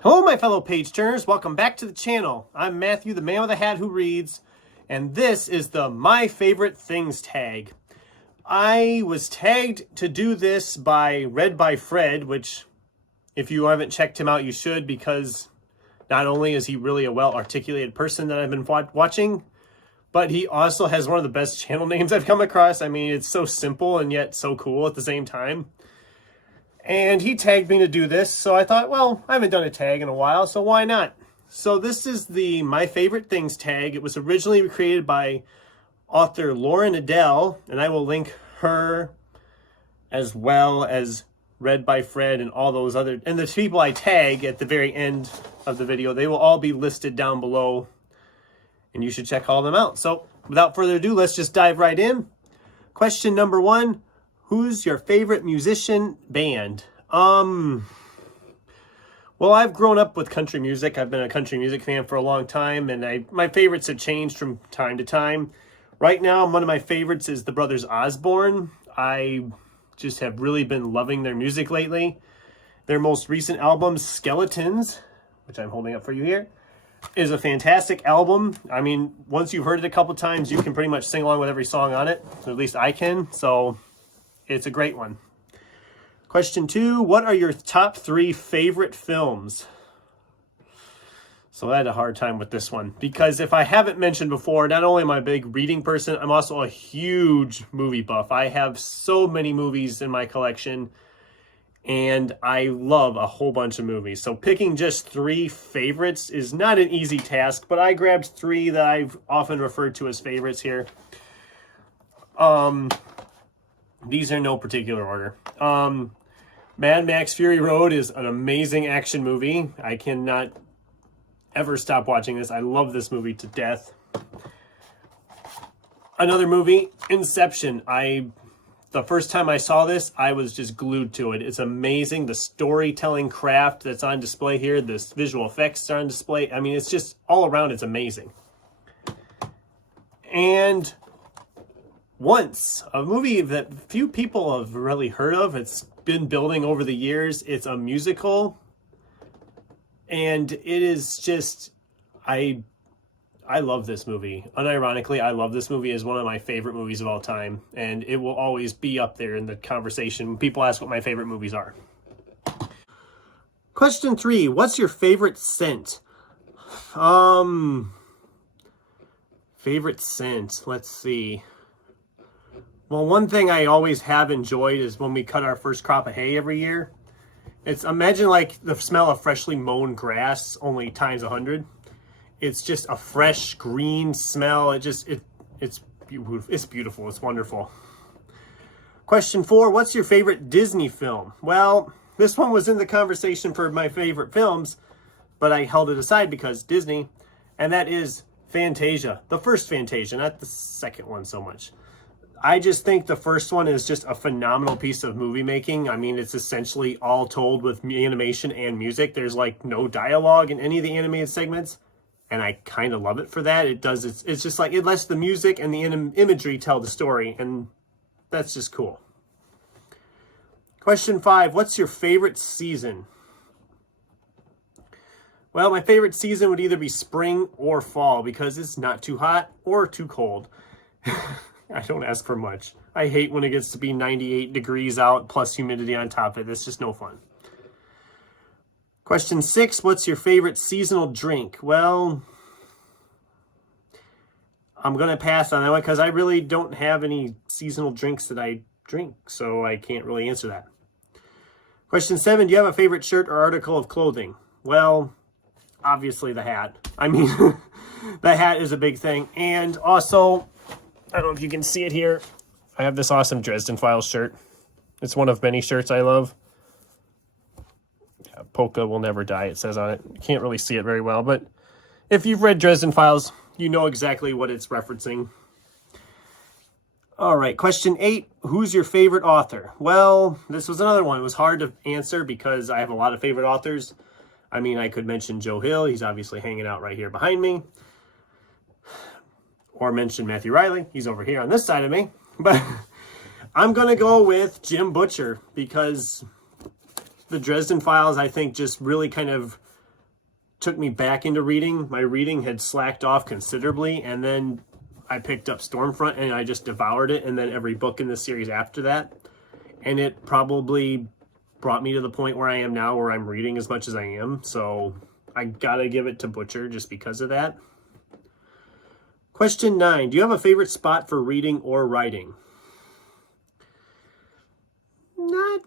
Hello, my fellow page turners. Welcome back to the channel. I'm Matthew, the man with a hat who reads, and this is the My Favorite Things tag. I was tagged to do this by Read by Fred, which if you haven't checked him out, you should, because not only is he really a well-articulated person that I've been watching, but he also has one of the best channel names I've come across. I mean, it's so simple and yet so cool at the same time. And he tagged me to do this, so I thought, well, I haven't done a tag in a while, so why not? So this is the My Favorite Things tag. It was originally created by author Lauren Adele, and I will link her as well as Read by Fred and all those other, and the people I tag at the very end of the video, they will all be listed down below, and you should check all of them out. So without further ado, let's just dive right in. Question number 1. Who's your favorite musician band? Well, I've grown up with country music. I've been a country music fan for a long time, and my favorites have changed from time to time. Right now, one of my favorites is the Brothers Osborne. I just have really been loving their music lately. Their most recent album, Skeletons, which I'm holding up for you here, is a fantastic album. I mean, once you've heard it a couple times, you can pretty much sing along with every song on it. Or at least I can, so it's a great one. Question 2, what are your top 3 favorite films? So I had a hard time with this one, because if I haven't mentioned before, not only am I a big reading person, I'm also a huge movie buff. I have so many movies in my collection, and I love a whole bunch of movies. So picking just 3 favorites is not an easy task, but I grabbed 3 that I've often referred to as favorites here. These are no particular order. Mad Max Fury Road is an amazing action movie. I cannot ever stop watching this. I love this movie to death. Another movie, Inception. The first time I saw this, I was just glued to it. It's amazing. The storytelling craft that's on display here, the visual effects are on display. I mean, it's just all around, it's amazing. And Once, a movie that few people have really heard of. It's been building over the years. It's a musical, and it is just, I love this movie. Unironically, I love this movie as one of my favorite movies of all time, and it will always be up there in the conversation when people ask what my favorite movies are. Question 3, what's your favorite scent? Favorite scent, let's see. Well, one thing I always have enjoyed is when we cut our first crop of hay every year. Imagine like the smell of freshly mown grass, only times 100. It's just a fresh green smell. It's beautiful. It's wonderful. Question 4, what's your favorite Disney film? Well, this one was in the conversation for my favorite films, but I held it aside because Disney, and that is Fantasia. The first Fantasia, not the second one so much. I just think the first one is just a phenomenal piece of movie making. I mean, it's essentially all told with animation and music. There's like no dialogue in any of the animated segments, and I kind of love it for that. It's just like it lets the music and the imagery tell the story, and that's just cool. Question 5, what's your favorite season? Well, my favorite season would either be spring or fall because it's not too hot or too cold. I don't ask for much. I hate when it gets to be 98 degrees out plus humidity on top of it. It's just no fun. Question 6, what's your favorite seasonal drink? Well, I'm going to pass on that one because I really don't have any seasonal drinks that I drink, so I can't really answer that. Question 7, do you have a favorite shirt or article of clothing? Well, obviously the hat. I mean, the hat is a big thing. And also, I don't know if you can see it here, I have this awesome Dresden Files shirt. It's one of many shirts I love. Yeah, Polka will never die, it says on it. You can't really see it very well, but if you've read Dresden Files, you know exactly what it's referencing. All right, question 8, who's your favorite author? Well, this was another one. It was hard to answer because I have a lot of favorite authors. I mean, I could mention Joe Hill. He's obviously hanging out right here behind me. Or mention Matthew Riley. He's over here on this side of me. But I'm going to go with Jim Butcher because the Dresden Files, I think, just really kind of took me back into reading. My reading had slacked off considerably, and then I picked up Stormfront and I just devoured it, and then every book in the series after that. And it probably brought me to the point where I am now, where I'm reading as much as I am. So I gotta give it to Butcher just because of that. Question 9. Do you have a favorite spot for reading or writing? Not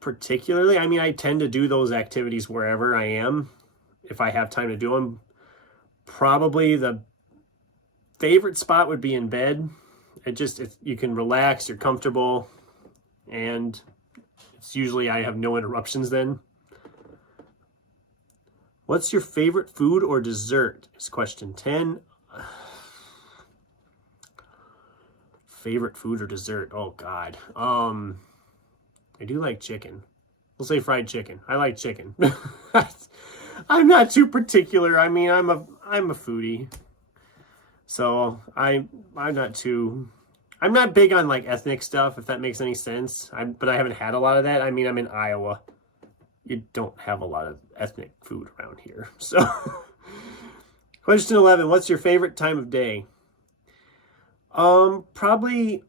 particularly. I mean, I tend to do those activities wherever I am, if I have time to do them. Probably the favorite spot would be in bed. You can relax, you're comfortable, and it's usually I have no interruptions then. What's your favorite food or dessert? Is question 10. Favorite food or dessert? Oh God. I do like chicken. We'll say fried chicken. I like chicken. I'm not too particular. I mean, I'm a foodie. So I'm not big on like ethnic stuff, if that makes any sense. But I haven't had a lot of that. I mean, I'm in Iowa. You don't have a lot of ethnic food around here. So question 11, what's your favorite time of day? Probably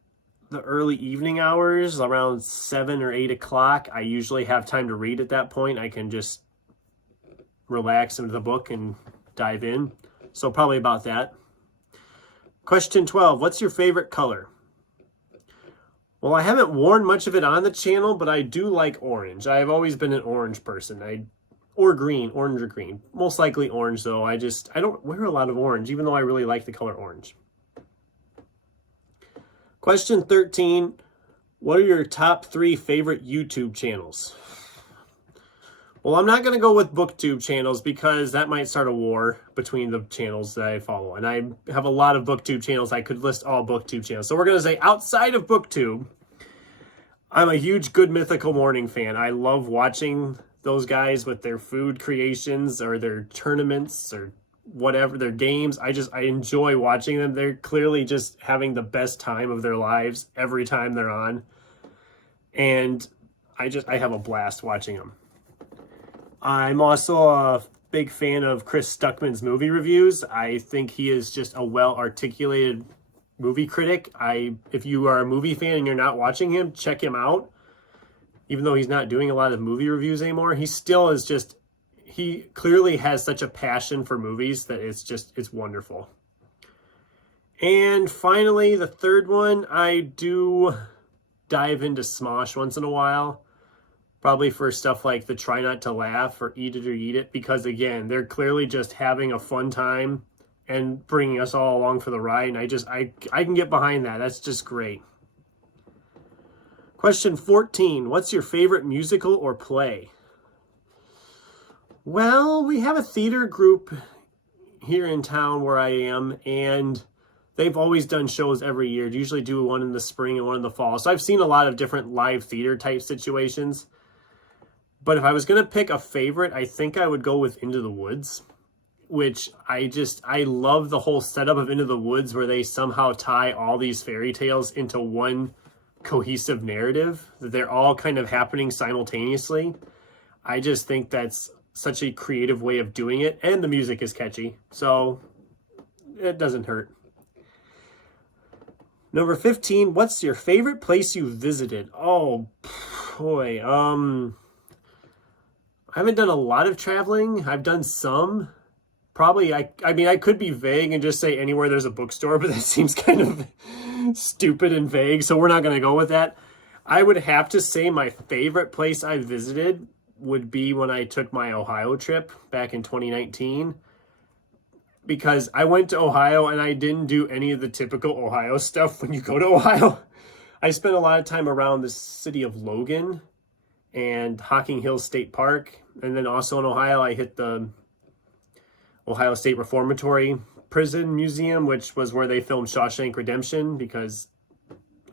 the early evening hours, around 7 or 8 o'clock. I usually have time to read at that point. I can just relax into the book and dive in. So probably about that. Question 12, what's your favorite color? Well, I haven't worn much of it on the channel, but I do like orange. I've always been an orange person. Or green, orange or green. Most likely orange though. I don't wear a lot of orange, even though I really like the color orange. Question 13, what are your top 3 favorite YouTube channels? Well, I'm not going to go with BookTube channels because that might start a war between the channels that I follow. And I have a lot of BookTube channels. I could list all BookTube channels. So we're going to say outside of BookTube, I'm a huge Good Mythical Morning fan. I love watching those guys with their food creations or their tournaments or whatever, their games. I enjoy watching them. They're clearly just having the best time of their lives every time they're on. And I have a blast watching them. I'm also a big fan of Chris Stuckman's movie reviews. I think he is just a well-articulated movie critic. If you are a movie fan and you're not watching him, check him out. Even though he's not doing a lot of movie reviews anymore, he clearly has such a passion for movies that it's wonderful. And finally, the third one, I do dive into Smosh once in a while. Probably for stuff like the Try Not to Laugh or Eat It or Eat It, because again, they're clearly just having a fun time and bringing us all along for the ride. And I can get behind that. That's just great. Question 14, what's your favorite musical or play? Well, we have a theater group here in town where I am, and they've always done shows every year. They usually do one in the spring and one in the fall. So I've seen a lot of different live theater type situations. But if I was going to pick a favorite, I think I would go with Into the Woods, which I love the whole setup of Into the Woods, where they somehow tie all these fairy tales into one cohesive narrative, that they're all kind of happening simultaneously. I just think that's such a creative way of doing it, and the music is catchy, so it doesn't hurt. Number 15, what's your favorite place you visited? Oh boy, I haven't done a lot of traveling. I've done some. Probably, I mean, I could be vague and just say anywhere there's a bookstore, but that seems kind of stupid and vague, so we're not going to go with that. I would have to say my favorite place I visited would be when I took my Ohio trip back in 2019. Because I went to Ohio and I didn't do any of the typical Ohio stuff when you go to Ohio. I spent a lot of time around the city of Logan and Hocking Hills State Park. And then also in Ohio, I hit the Ohio State Reformatory Prison Museum, which was where they filmed Shawshank Redemption, because,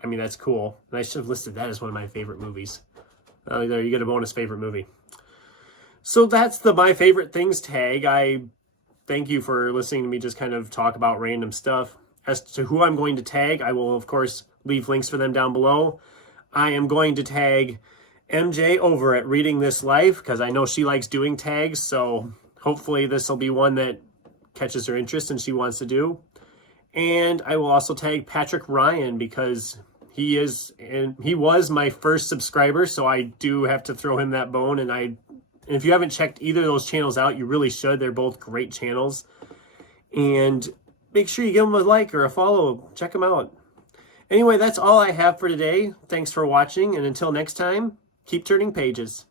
I mean, that's cool. And I should have listed that as one of my favorite movies. There, you get a bonus favorite movie. So that's the My Favorite Things tag. I thank you for listening to me just kind of talk about random stuff. As to who I'm going to tag, I will, of course, leave links for them down below. I am going to tag MJ over at Reading This Life, because I know she likes doing tags, so hopefully this will be one that catches her interest and she wants to do. And I will also tag Patrick Ryan because he was my first subscriber, so I do have to throw him that bone. And if you haven't checked either of those channels out, you really should. They're both great channels. And make sure you give them a like or a follow. Check them out. Anyway, that's all I have for today. Thanks for watching, and until next time, keep turning pages.